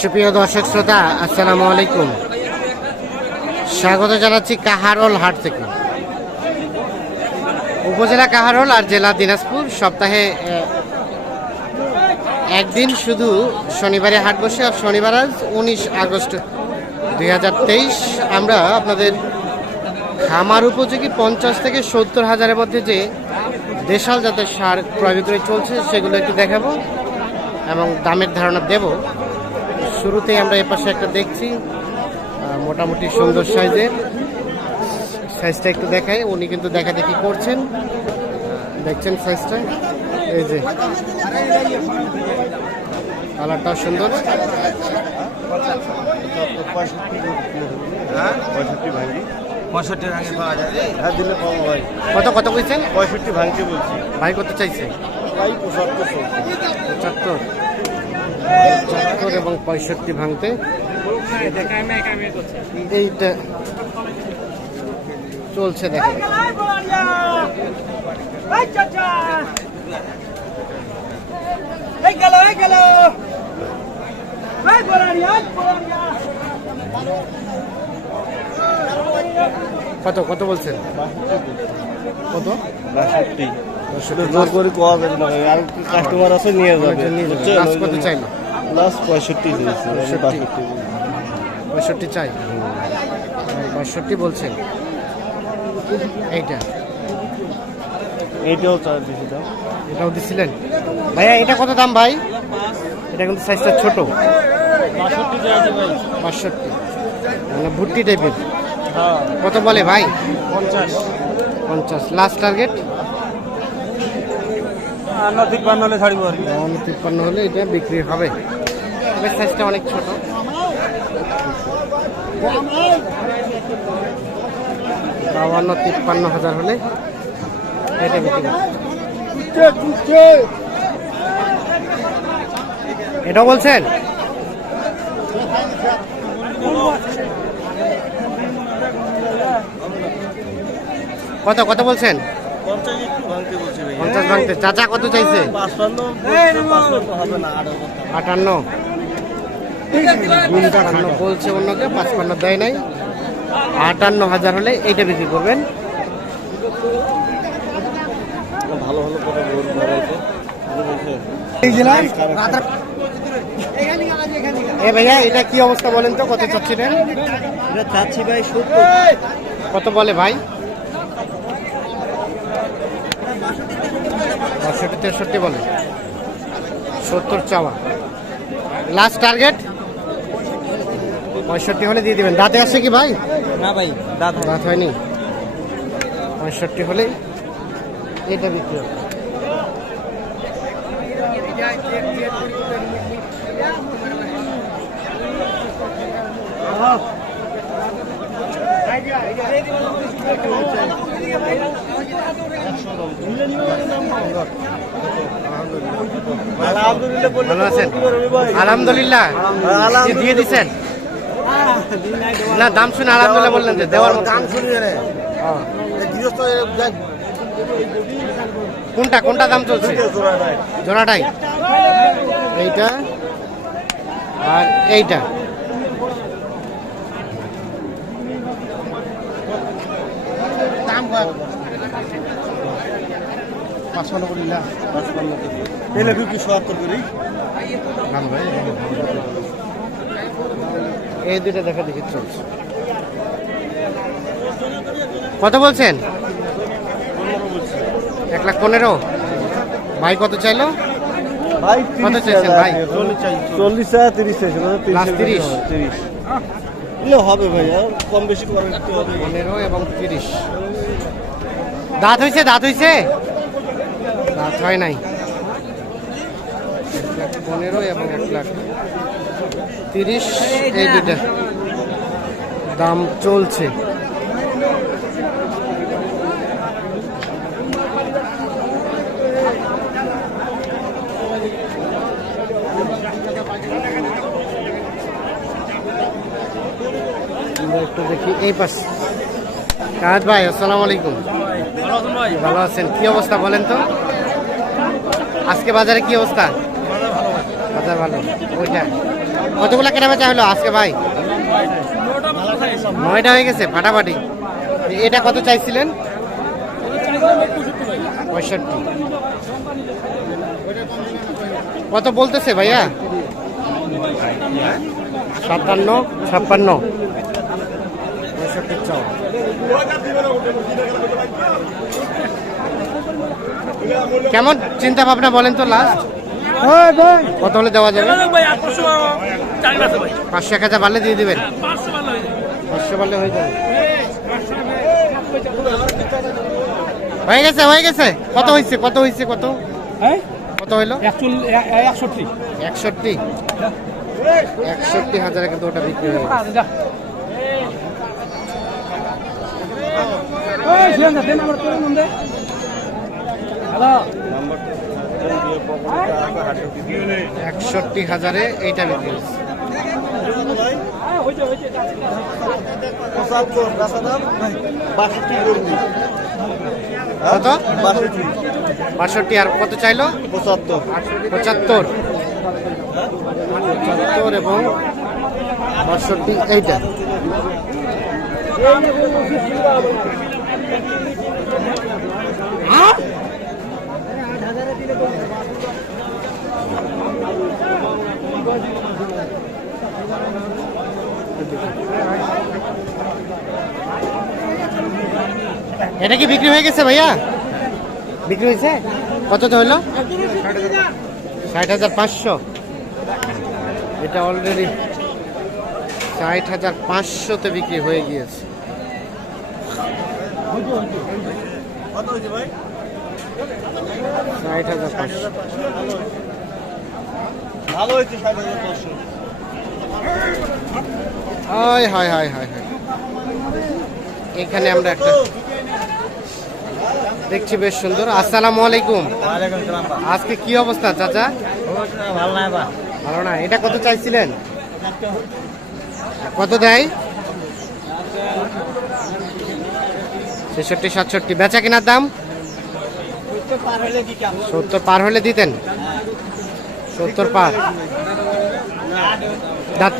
সুপ্রিয় দর্শক শ্রোতা, আসসালামু আলাইকুম। স্বাগত জানাচ্ছি কাহারোল হাট থেকে। উপজেলা কাহারোল আর জেলা দিনাজপুর সপ্তাহে একদিন শুধু শনিবারে হাট বসে আর শনিবার আজ উনিশ আগস্ট দুই হাজার তেইশ। আমরা আপনাদের খামার উপযোগী পঞ্চাশ থেকে সত্তর হাজারের মধ্যে যে দেশাল জাতের সার ক্রয় বিক্রয় চলছে, সেগুলো একটু দেখাবো এবং দামের ধারণা দেব। শুরুতেই আমরা এপাশে একটা দেখছি মোটামুটি সুন্দর সাইজের। সাইজটা একটু দেখাই উনি কিন্তু দেখা দেখি করছেন? দেখছেন সাইজটা? এই যে। কালারটাও সুন্দর। পঁয়ষট্টি ভাঙি পাওয়া যায়। হ্যাঁ দিলে কত কত কইছেন? পঁয়ষট্টি ভাঙতে বলছি। ভাই কত চাইছে? পঁচাত্তর। পঁচাত্তর। পঁচাত্তর এবং পঁয়ষট্টি ভাঙতে। এইটা চলছে কত কত বলছেন? কত? বাষট্টি। জোর করে কোয়া যাবে না। আর কাস্টমার আছে নিয়ে যাবে। নিয়ে যাবে। বুঝছেন? লাস্ট কত পঁয়ষট্টি দিয়েছে পঁয়ষট্টি। পঁয়ষট্টি চাই? পঁয়ষট্টি বলছেন। এইটা। এইটাও চার বেশি দাম। এটাও দিছিলেন? ভাইয়া এটা কত দাম ভাই? এটা কিন্তু সাইজটা ছোট। বাষট্টি বাষট্টি। মানে ভুট্টি টাইপের হ্যাঁ। কত বলে ভাই? পঞ্চাশ। পঞ্চাশ। লাস্ট টার্গেট না তিপ্পান্ন হলে ছাড়িব আর কি তিপ্পান্ন হলে এটা বিক্রি হবে। তবে সাইজটা অনেক ছোট। বাউন্ন তিপ্পান্ন হাজার হলে এটা বিক্রি। এটা বলছেন? কত কত বলছেন? পঞ্চাশ ভাঙতে চাচা কত চাইছে? আটান্ন আটান্ন বলছে অন্যকে পাঁচপান্ন দেয় নাই। আটান্ন হাজার হলে এইটা বিক্রি করবেন। ভালো ভালো এ ভাইয়া এটা কি অবস্থা বলেন তো? কত চাচ্ছিলেন? এটা চাচ্ছি ভাই কত বলে ভাই? বাষট্টি তেষট্টি বলে। সত্তর চাওয়া। লাস্ট টার্গেট পঁয়ষট্টি হলে দিয়ে দিবেন। দাঁতে আছে কি ভাই? না ভাই দাঁত দাঁত হয়নি। পঁয়ষট্টি হলে এটা বিক্রি হবে। আলহামদুলিল্লাহ। দিয়ে দিছেন? না দাম শুনে আলহামদুলিল্লাহ বললেন যে দেওয়ার দাম শুনি রে। হ্যাঁ। কোনটা কোনটা দাম চলছে? জোড়াটাই? এইটা আর এইটা পাঁচপান্ন করি না এলে কি সত্তর করি এই দুটো দেখা দেখি চলছে। কত বলছেন? এক লাখ পনেরো? ভাই কত চাইলো? ভাই কত চাইছেন ভাই? চল্লিশ টাকা তিরিশ চাইছে Last 30? তিরিশ। এলে হবে ভাই কম বেশি করে হবে। পনেরো এবং তিরিশ। দাঁত হয়েছে দাঁত হয়েছে দাঁত হয় নাই। পনেরো এবং এক লাখ। তিরিশ, এই দুটা দাম চলছে। একটু দেখি এই পাশে। কাজ ভাই, আসসালামু আলাইকুম। ভালো আছেন কি অবস্থা বলেন তো? আজকে বাজারে কি অবস্থা? বাজার ভালো। ওইটা। কতগুলো কেনা বেচা হলো আজকে ভাই? নয়টা হয়ে গেছে, ফাটাফাটি। এটা কত চাইছিলেন? পঁয়ষট্টি। কত বলতেছে ভাইয়া? সাতান্ন, ছাপ্পান্ন। পঁয়ষট্টি চাও। কেমন চিন্তা ভাবনা বলেন তো লাস্ট কত হলে দেওয়া যাবে? পাঁচশো এক হাজার বাড়লে দিয়ে দেবেন? পাঁচশো বাড়লে হয়ে যাবে। হয়ে গেছে হয়ে গেছে। কত হয়েছে কত হয়েছে কত? হ্যাঁ? কত হইল? একষট্টি। একষট্টি। একষট্টি হাজারে কিন্তু ওটা বিক্রি হয়ে গেছে হ্যালো একষট্টি হাজারে এইটা বিক্রি বাষট্টি। আর কত চাইলো? পঁচাত্তর পঁচাত্তর। পঁচাত্তর এবং বাষট্টি এইটা। এটা কি বিক্রি হয়ে গেছে ভাইয়া? বিক্রি হয়েছে? কত তো হলো? ষাট হাজার পাঁচশো। এটা অলরেডি ষাট হাজার পাঁচশোতে বিক্রি হয়ে গিয়েছে। কত হয়েছে ভাই? ষাট হাজার পাঁচশো। ভালো হয়েছে ষাট হাজার পাঁচশো। হয় হয় হয় হয় হয় এখানে আমরা একটা দেখছি বেশ সুন্দর। আসসালামু আলাইকুম। আজকে কি অবস্থা চাচা? ভালো না এটা কত চাইছিলেন? কত দেয়? ছেষট্টি সাতষট্টি। বেচা কেনার দাম? সত্তর পার হলে দিতেন? সত্তর পার। দাঁত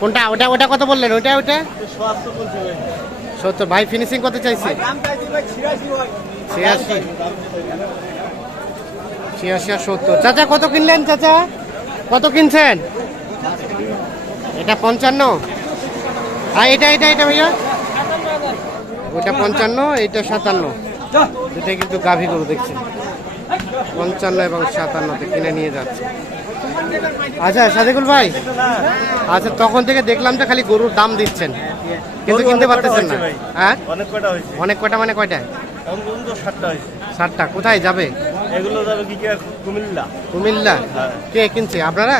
কোনটা? ওটা ওটা কত বললেন? ওটা ওটা সত্তর। ভাই সত্তর ভাই ফিনিশিং কত চাইছে? ছিয়াশি। ছিয়াশি আর সত্তর। চাচা কত কিনলেন চাচা? কত কিনছেন? এটা পঞ্চান্ন? আর এটা এটা এটা ভাইয়া? ওটা পঞ্চান্ন এটা সাতান্ন। দুটাই কিন্তু গাভী গরু দেখছেন। পঞ্চান্ন এবং সাতান্নতে কিনে নিয়ে যাচ্ছে। আচ্ছা সাদিকুল ভাই? আচ্ছা তখন থেকে দেখলাম যে খালি গরুর দাম দিচ্ছেন। কিন্তু কিনতে পারতেছেন না। হ্যাঁ? অনেক কয়টা মানে কয়টা? ষাটটা কোথায় যাবে? এগুলো যাবে কি কুমিল্লা? কুমিল্লা? হ্যাঁ। কে কিনছে? আপনারা?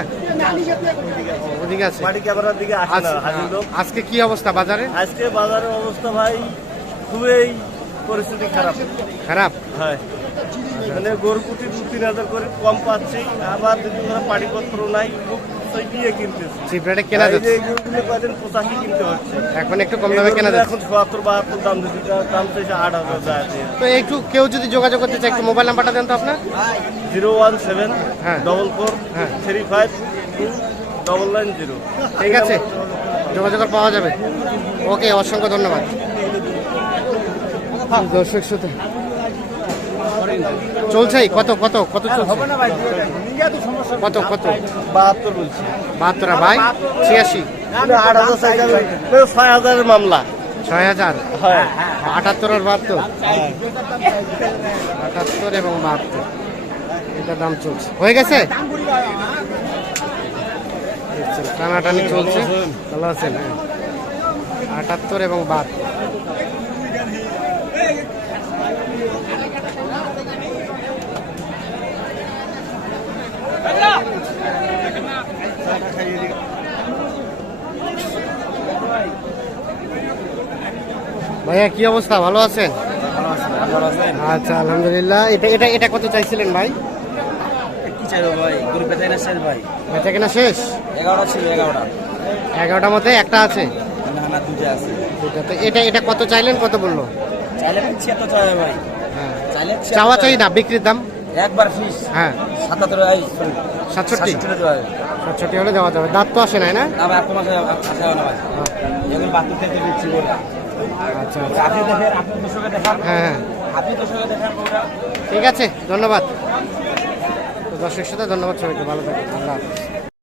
ঠিক আছে। বাড়ি ক্যামেরার দিকে হাজির লোক। আজকে কি অবস্থা বাজারে? আজকে বাজারের অবস্থা ভাই খুবই পরিস্থিতি খারাপ। খারাপ? হ্যাঁ। মানে গরু কুটি দু তিন হাজার করে কম পাচ্ছি আবার যদি ধরো পানিপত্র নাই। খুব দিয়ে কিনতেছি। চিপ কেনা আর এই যে যাচ্ছে। এগুলো কদিন পঁচাশি কিনতে হচ্ছে। এখন একটু কম দামে কেনা যাচ্ছে। এখন সত্তর বাহাত্তর দাম দিচ্ছি তার দাম চাইছে আট হাজার যায় তো একটু কেউ যদি যোগাযোগ করতে চায় একটু মোবাইল নাম্বারটা দেন তো আপনার। জিরো ওয়ান সেভেন হ্যাঁ। ডবল ফোর হ্যাঁ। Three five two double nine zero. ঠিক আছে। যোগাযোগ পাওয়া যাবে। ওকে অসংখ্য ধন্যবাদ। দর্শক শ্রোতা। চলছে? কত কত কত চলছে? কত কত? বাহাত্তর বলছি। বাহাত্তর ভাই? ছিয়াশি। ছয় হাজারের মামলা। ছয় হাজার? হয়। আটাত্তর আর বাহাত্তর? আটাত্তর এবং বাহাত্তর। এটা দাম চলছে। হয়ে গেছে? টানাটানি চলছে। ভালো আছেন হ্যাঁ। আটাত্তর এবং বাহাত্তর। ভাইয়া কি অবস্থা? ভালো আছেন? আচ্ছা আলহামদুলিল্লাহ। এটা এটা এটা কত চাইছিলেন ভাই? কি চাইব ভাই? গরু বেচাই না শেষ ভাই। বেচা কেনা শেষ? এগারোটা ছিল এগারোটা। এগারোটার মধ্যে একটা আছে? না না দুটো আছে। দুটা। তো এটা এটা কত চাইলেন? কত বলল? চাইলে ছিয়াত্তর ভাই। হ্যাঁ। চাইলে চাওয়া চাই না বিক্রির দাম? একবার ফিস হ্যাঁ। সাতাত্তর সাতষট্টি। সাতষট্টি হলে দেওয়া যাবে। দাঁত তো আসে নাই না? মাসে আসা না থেকে দিচ্ছি বলে। আচ্ছা আপনি দেখেন আপনি দর্শকে দেখান। হ্যাঁ হ্যাঁ। আপনি দর্শকে দেখান ঠিক আছে ধন্যবাদ। দর্শক সাথে ধন্যবাদ সবাইকে ভালো থাকবেন। আল্লাহ হাফিজ।